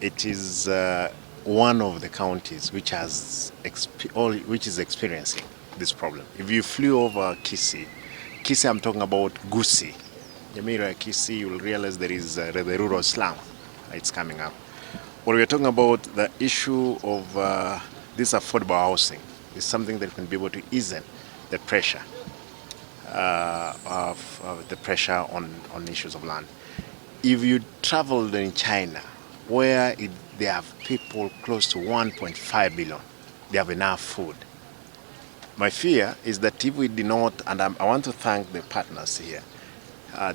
it is one of the counties which which is experiencing this problem. If you flew over Gusii, I'm talking about Gusii. Jamira Gusii, you'll realize there is the rural slum. It's coming up. When we're talking about the issue of this affordable housing, is something that can be able to ease the pressure of the pressure on issues of land. If you traveled in China, where they have people close to 1.5 billion, they have enough food. My fear is that if we did not, and I want to thank the partners here,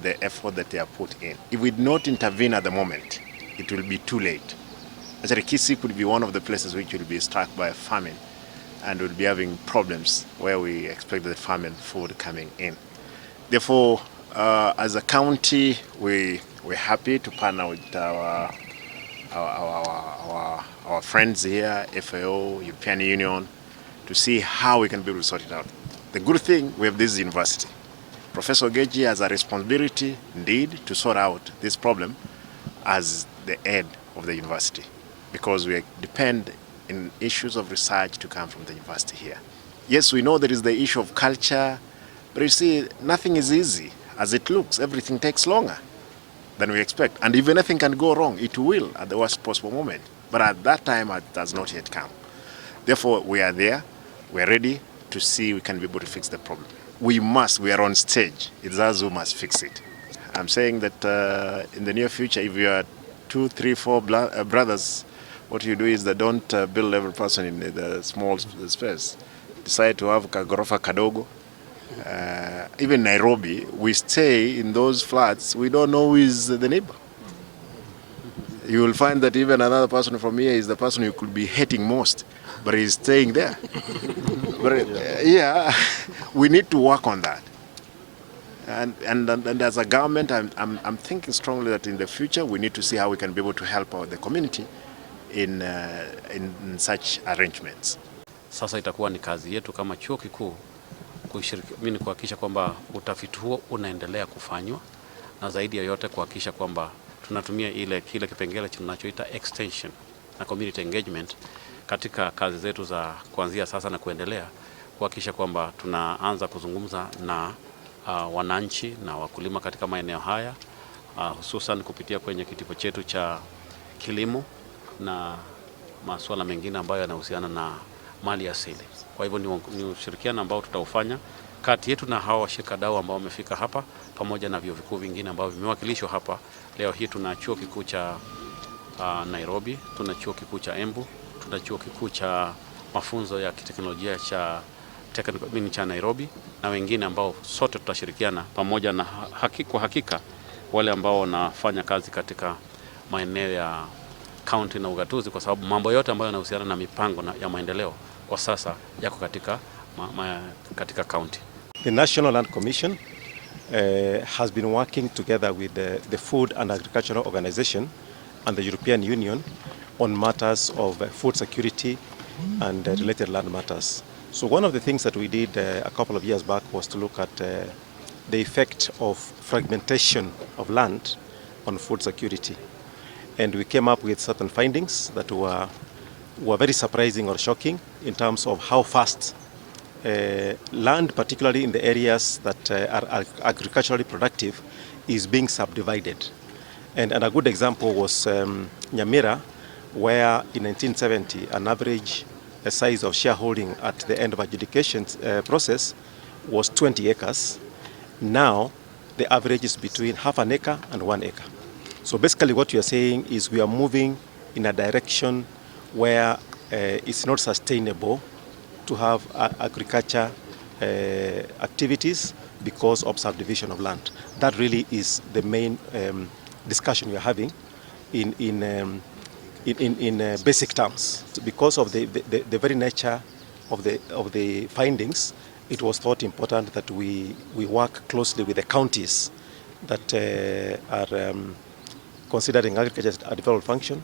the effort that they have put in. If we did not intervene at the moment, it will be too late. Actually, Gusii could be one of the places which will be struck by a famine and will be having problems where we expect the famine food coming in. Therefore, as a county, we're happy to partner with our friends here, FAO, European Union, to see how we can be able to sort it out. The good thing, we have this university. Professor Geji has a responsibility, indeed, to sort out this problem as the head of the university, because we depend in issues of research to come from the university here. Yes, we know there is the issue of culture, but you see, nothing is easy. As it looks, everything takes longer than we expect. And if anything can go wrong, it will at the worst possible moment. But at that time, it has not yet come. Therefore, we are there. We are ready to see we can be able to fix the problem. We are on stage. It's us who must fix it. I'm saying that in the near future, if you are 2, 3, 4 brothers, what you do is that don't build every person in the small space. Decide to have kagorofa kadogo. Even Nairobi, we stay in those flats. We don't know who is the neighbor. You will find that even another person from here is the person you could be hating most, but he's staying there. But yeah, we need to work on that. And as a government, I'm thinking strongly that in the future we need to see how we can be able to help out the community in such arrangements. Sasa itakuwa ni kazi yetu kama chuo kikuu kuhakikisha kwamba utafiti huo unaendelea kufanywa, na zaidi ya yote kuhakikisha kwamba tunatumia kile kipengele tunachoita extension na community engagement katika kazi zetu za kuanzia sasa na kuendelea, kuhakikisha kwamba tunaanza kuzungumza na wananchi na wakulima katika maeneo haya, hususan kupitia kwenye kitivo chetu cha kilimo na masuala mengine ambayo yanahusiana na mali asili. Kwa hivyo ni ushirikiano ambao tutaufanya kati yetu na hawa washikadau ambao wamefika hapa, pamoja na vyuo vikuu vingine ambao vimewakilishwa hapa. Leo hii tuna chuo kikuu cha Nairobi, tuna chuo kikuu cha Embu, tuna chuo kikuu cha mafunzo ya kiteknolojia cha Nairobi, na wengine ambao sote tutashirikiana pamoja na kwa hakika wale ambao wanafanya kazi katika maeneo ya county na ugatuzi, kwa sababu mambo yote ambayo yanahusiana na mipango ya maendeleo kwa sasa yako katika county. The National Land Commission has been working together with the Food and Agricultural Organization and the European Union on matters of food security and related land matters. So one of the things that we did a couple of years back was to look at the effect of fragmentation of land on food security. And we came up with certain findings that were very surprising or shocking in terms of how fast land, particularly in the areas that are agriculturally productive, is being subdivided. And a good example was Nyamira, where in 1970 an average size of shareholding at the end of adjudication process was 20 acres. Now the average is between half an acre and 1 acre. So basically what you are saying is we are moving in a direction where it's not sustainable to have agriculture activities because of subdivision of land. That really is the main discussion we are having in basic terms. Because of the very nature of the findings, it was thought important that we work closely with the counties that are considering agriculture as a development function.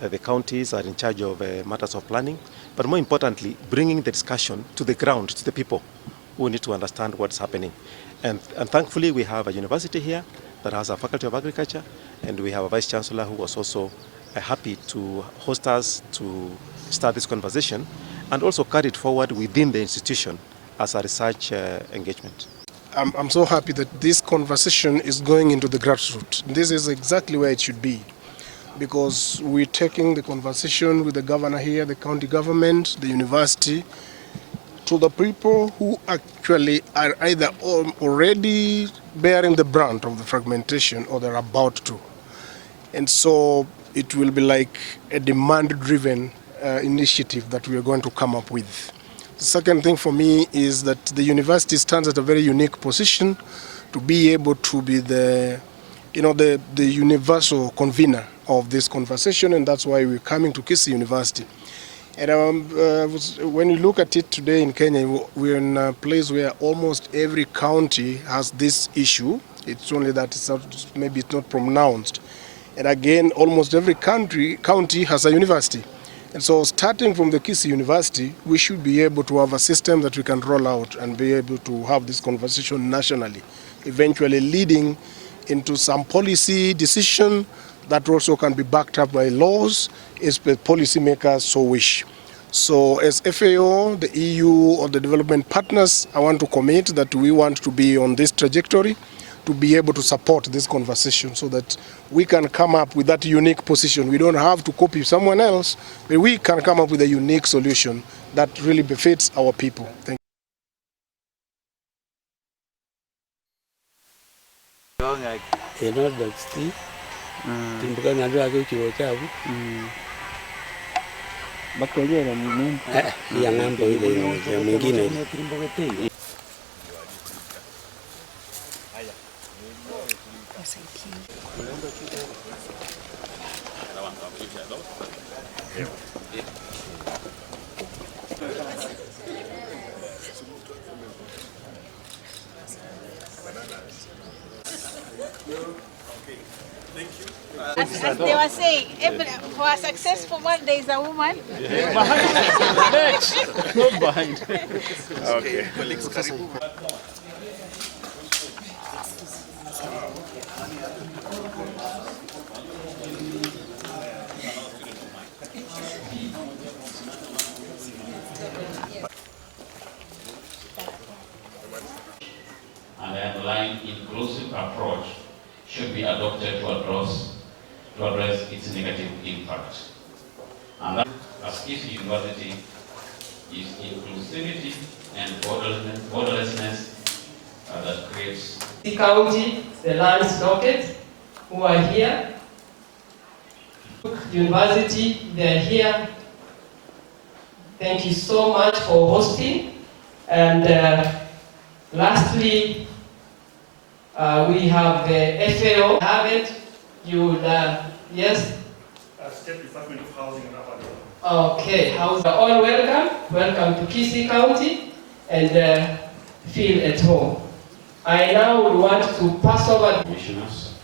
The counties are in charge of matters of planning, but more importantly, bringing the discussion to the ground, to the people who need to understand what's happening. And thankfully, we have a university here that has a faculty of agriculture, and we have a vice chancellor who was also happy to host us to start this conversation and also carry it forward within the institution as a research engagement. I'm so happy that this conversation is going into the grassroots. This is exactly where it should be, because we're taking the conversation with the governor here, the county government, the university, to the people who actually are either already bearing the brunt of the fragmentation or they're about to. And so it will be like a demand-driven initiative that we are going to come up with. The second thing for me is that the university stands at a very unique position to be able to be the universal convener of this conversation, and that's why we're coming to Gusii University. And when you look at it today in Kenya, we're in a place where almost every county has this issue. It's only that maybe it's not pronounced. And again, almost every county has a university. And so starting from the Gusii University, we should be able to have a system that we can roll out and be able to have this conversation nationally, eventually leading into some policy decision that also can be backed up by laws if the policymakers so wish. So as FAO, the EU or the development partners, I want to commit that we want to be on this trajectory to be able to support this conversation so that we can come up with that unique position. We don't have to copy someone else, but we can come up with a unique solution that really befits our people. Thank you. Bakojera ni ya ng'ambo ile ya mwingine. As they were saying, for a successful man, there is a woman. Yeah. Next. Not behind. Okay. And the underlying inclusive approach should be adopted to address its negative impact. And that, as Gusii University, is inclusivity and borderlessness that creates. The county, the lands docket, who are here. University, they're here. Thank you so much for hosting. And lastly, we have the FAO. Have it. You would, yes? State Department of Housing and Urban. Okay, all welcome. Welcome to Gusii County and feel at home. I now would want to pass over commissioners,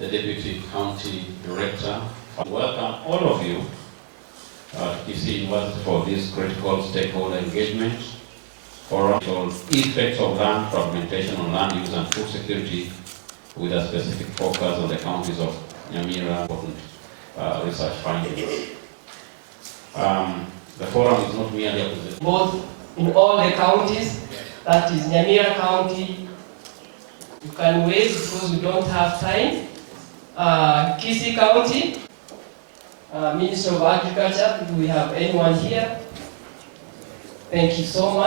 the Deputy County Director. Welcome all of you to Gusii University for this critical stakeholder engagement for effects of land fragmentation on land use and food security, with a specific focus on the counties of Nyamira, important research findings. The forum is not merely a position. Both in all the counties, that is Nyamira County, you can wait because we don't have time. Gusii County, Minister of Agriculture, do we have anyone here? Thank you so much.